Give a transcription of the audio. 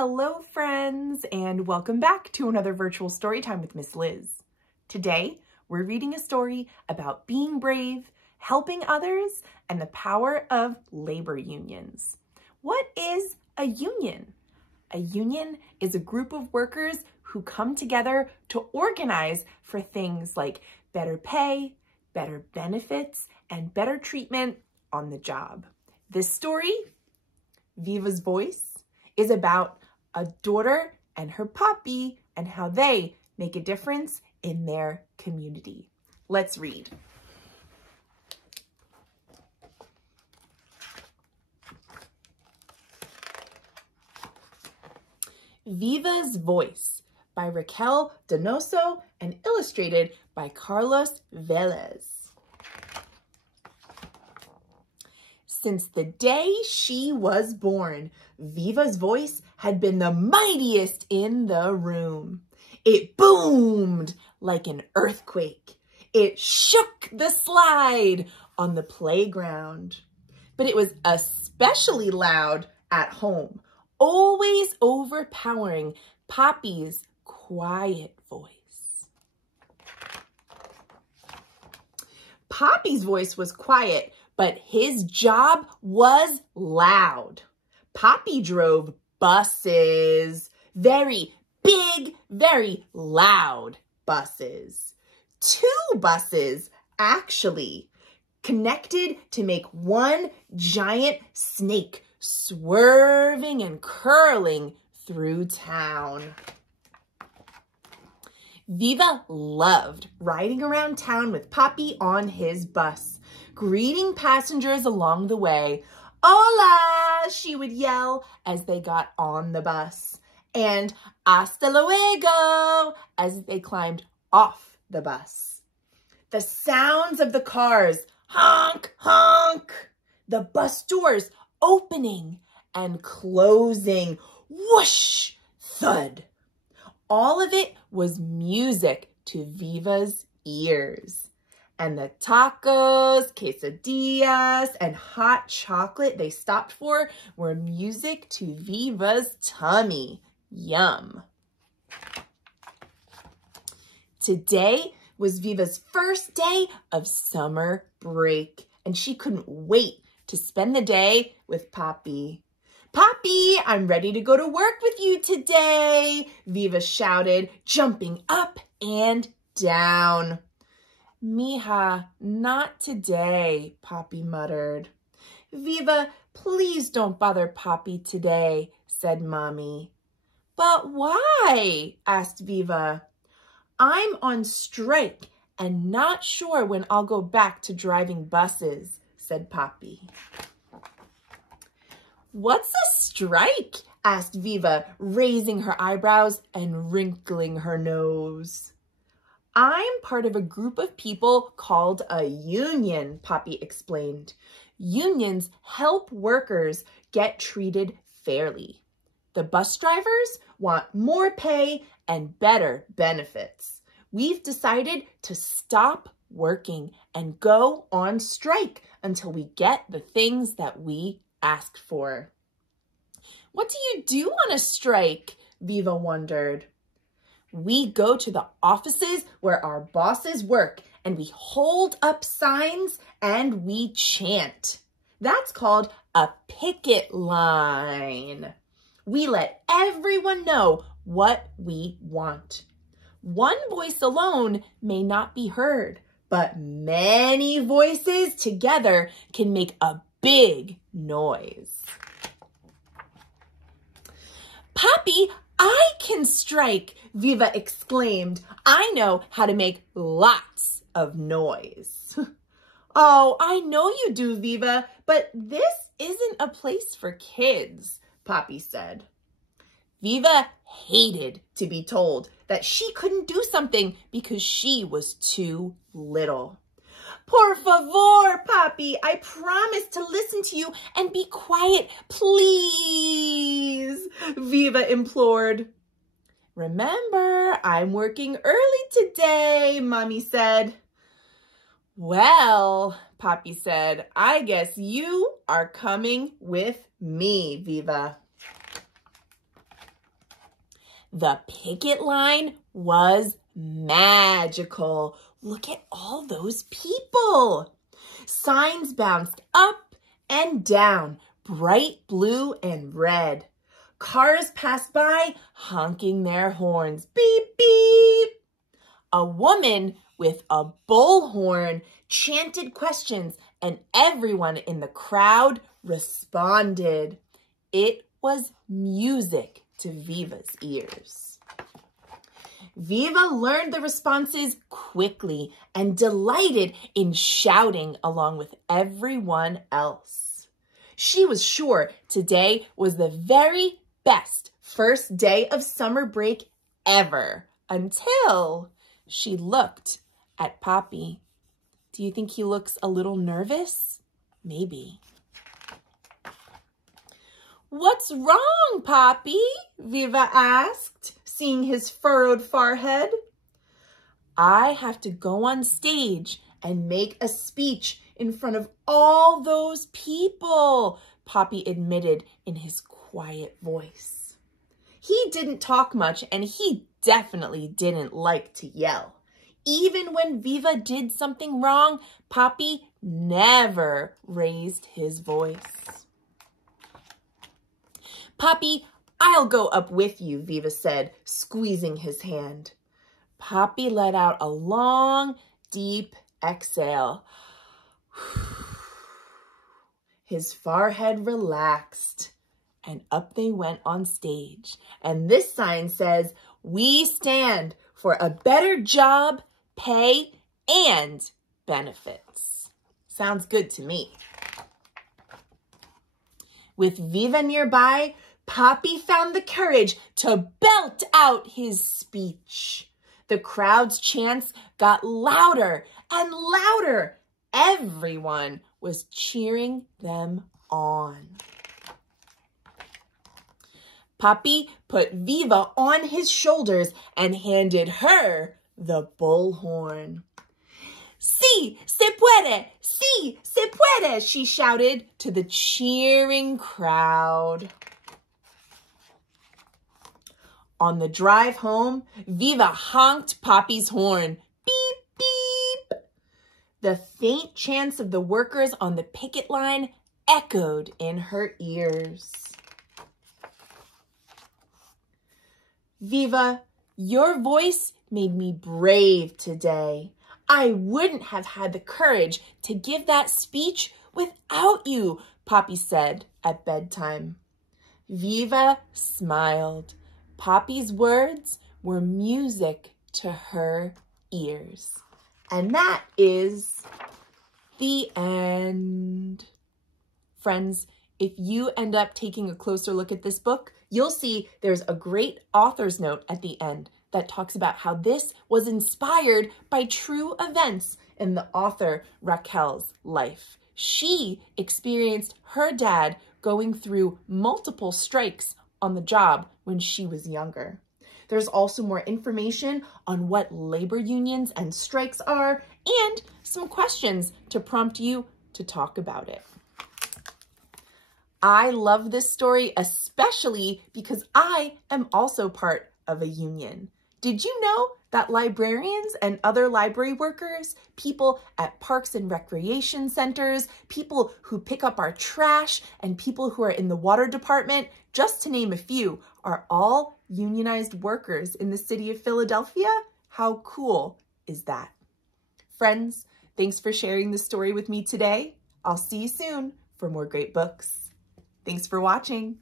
Hello friends, and welcome back to another virtual story time with Miss Liz. Today, we're reading a story about being brave, helping others, and the power of labor unions. What is a union? A union is a group of workers who come together to organize for things like better pay, better benefits, and better treatment on the job. This story, Viva's Voice, is about a daughter and her puppy and how they make a difference in their community. Let's read. Viva's Voice by Raquel Donoso and illustrated by Carlos Vélez. Since the day she was born, Viva's voice had been the mightiest in the room. It boomed like an earthquake. It shook the slide on the playground. But it was especially loud at home, always overpowering Poppy's quiet voice. Poppy's voice was quiet, but his job was loud. Poppy drove buses, very big, very loud buses. 2 buses, actually, connected to make one giant snake swerving and curling through town. Viva loved riding around town with Poppy on his bus, greeting passengers along the way. Hola, she would yell as they got on the bus, and hasta luego as they climbed off the bus. The sounds of the cars, honk, honk, the bus doors opening and closing, whoosh, thud. All of it was music to Viva's ears. And the tacos, quesadillas, and hot chocolate they stopped for were music to Viva's tummy. Yum. Today was Viva's first day of summer break, and she couldn't wait to spend the day with Poppy. Poppy, I'm ready to go to work with you today, Viva shouted, jumping up and down. Mija, not today, Poppy muttered. Viva, please don't bother Poppy today, said Mommy. But why? Asked Viva. I'm on strike and not sure when I'll go back to driving buses, said Poppy. What's a strike? Asked Viva, raising her eyebrows and wrinkling her nose. I'm part of a group of people called a union, Poppy explained. Unions help workers get treated fairly. The bus drivers want more pay and better benefits. We've decided to stop working and go on strike until we get the things that we asked for. What do you do on a strike? Viva wondered. We go to the offices where our bosses work and we hold up signs and we chant. That's called a picket line. We let everyone know what we want. One voice alone may not be heard, but many voices together can make a big noise. Poppy, I can strike, Viva exclaimed. I know how to make lots of noise. Oh, I know you do, Viva, but this isn't a place for kids, Poppy said. Viva hated to be told that she couldn't do something because she was too little. Por favor, Poppy, I promise to listen to you and be quiet, please, Viva implored. Remember, I'm working early today, Mommy said. Well, Poppy said, I guess you are coming with me, Viva. The picket line was magical. Look at all those people. Signs bounced up and down, bright blue and red. Cars passed by, honking their horns. Beep, beep. A woman with a bullhorn chanted questions, and everyone in the crowd responded. It was music to Viva's ears. Viva learned the responses quickly and delighted in shouting along with everyone else. She was sure today was the very best first day of summer break ever, until she looked at Poppy. Do you think he looks a little nervous? Maybe. "What's wrong, Poppy?" Viva asked, seeing his furrowed forehead. "I have to go on stage and make a speech in front of all those people," Poppy admitted in his quiet voice. He didn't talk much, and he definitely didn't like to yell. Even when Viva did something wrong, Poppy never raised his voice. "Poppy, I'll go up with you," Viva said, squeezing his hand. Poppy let out a long, deep exhale. His forehead relaxed, and up they went on stage. And this sign says, "We stand for a better job, pay, and benefits." Sounds good to me. With Viva nearby, Poppy found the courage to belt out his speech. The crowd's chants got louder and louder. Everyone was cheering them on. Poppy put Viva on his shoulders and handed her the bullhorn. "Sí, se puede! Sí, se puede!" she shouted to the cheering crowd. On the drive home, Viva honked Poppy's horn. Beep, beep. The faint chants of the workers on the picket line echoed in her ears. "Viva, your voice made me brave today. I wouldn't have had the courage to give that speech without you," Poppy said at bedtime. Viva smiled. Poppy's words were music to her ears. And that is the end. Friends, if you end up taking a closer look at this book, you'll see there's a great author's note at the end that talks about how this was inspired by true events in the author Raquel's life. She experienced her dad going through multiple strikes on the job when she was younger. There's also more information on what labor unions and strikes are and some questions to prompt you to talk about it. I love this story especially because I am also part of a union. Did you know that librarians and other library workers, people at parks and recreation centers, people who pick up our trash, and people who are in the water department, just to name a few, are all unionized workers in the city of Philadelphia? How cool is that? Friends, thanks for sharing this story with me today. I'll see you soon for more great books. Thanks for watching.